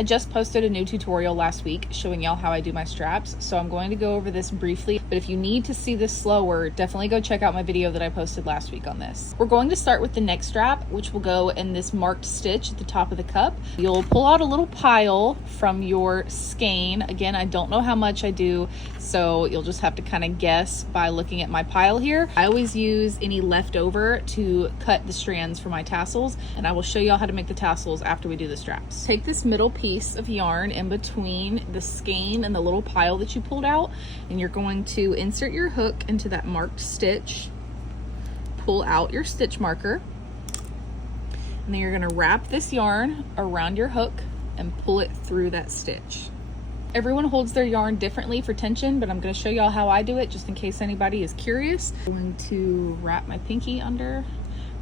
I just posted a new tutorial last week showing y'all how I do my straps, so I'm going to go over this briefly, but if you need to see this slower, definitely go check out my video that I posted last week on this. We're going to start with the neck strap, which will go in this marked stitch at the top of the cup. You'll pull out a little pile from your skein. Again, I don't know how much I do, so you'll just have to kind of guess by looking at my pile here. I always use any leftover to cut the strands for my tassels, and I will show y'all how to make the tassels after we do the straps. Take this middle piece of yarn in between the skein and the little pile that you pulled out, and you're going to insert your hook into that marked stitch, pull out your stitch marker, and then you're going to wrap this yarn around your hook and pull it through that stitch. Everyone holds their yarn differently for tension, but I'm going to show y'all how I do it just in case anybody is curious. I'm going to wrap my pinky under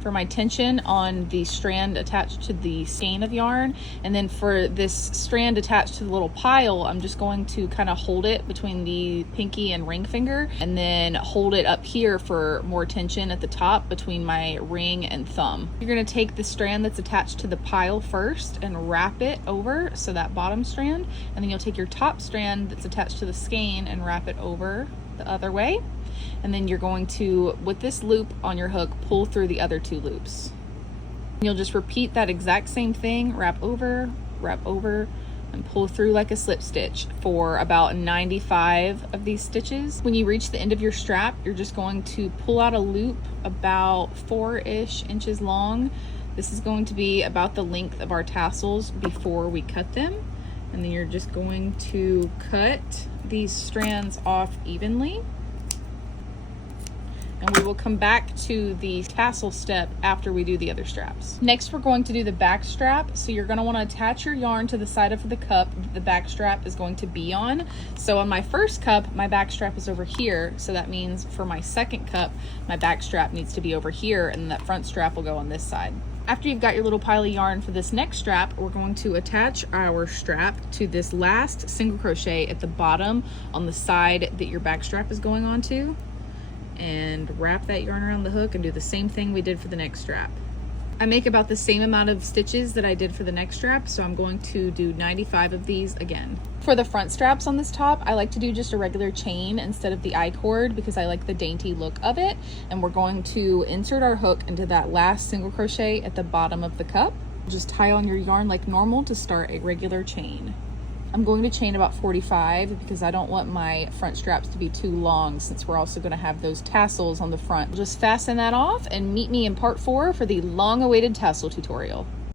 for my tension on the strand attached to the skein of yarn, and then for this strand attached to the little pile, I'm just going to kind of hold it between the pinky and ring finger, and then hold it up here for more tension at the top between my ring and thumb. You're going to take the strand that's attached to the pile first and wrap it over, so that bottom strand, and then you'll take your top strand that's attached to the skein and wrap it over the other way. And then you're going to, with this loop on your hook, pull through the other two loops. You'll just repeat that exact same thing, wrap over, and pull through like a slip stitch for about 95 of these stitches. When you reach the end of your strap, you're just going to pull out a loop about 4-ish inches long. This is going to be about the length of our tassels before we cut them. And then you're just going to cut these strands off evenly. And we will come back to the tassel step after we do the other straps. Next, we're going to do the back strap. So you're gonna wanna attach your yarn to the side of the cup that the back strap is going to be on. So on my first cup, my back strap is over here. So that means for my second cup, my back strap needs to be over here, and that front strap will go on this side. After you've got your little pile of yarn for this next strap, we're going to attach our strap to this last single crochet at the bottom on the side that your back strap is going onto, and wrap that yarn around the hook and do the same thing we did for the next strap. I make about the same amount of stitches that I did for the next strap, so I'm going to do 95 of these again. For the front straps on this top, I like to do just a regular chain instead of the I-cord because I like the dainty look of it, and we're going to insert our hook into that last single crochet at the bottom of the cup. Just tie on your yarn like normal to start a regular chain. I'm going to chain about 45 because I don't want my front straps to be too long, since we're also going to have those tassels on the front. Just fasten that off and meet me in part 4 for the long-awaited tassel tutorial.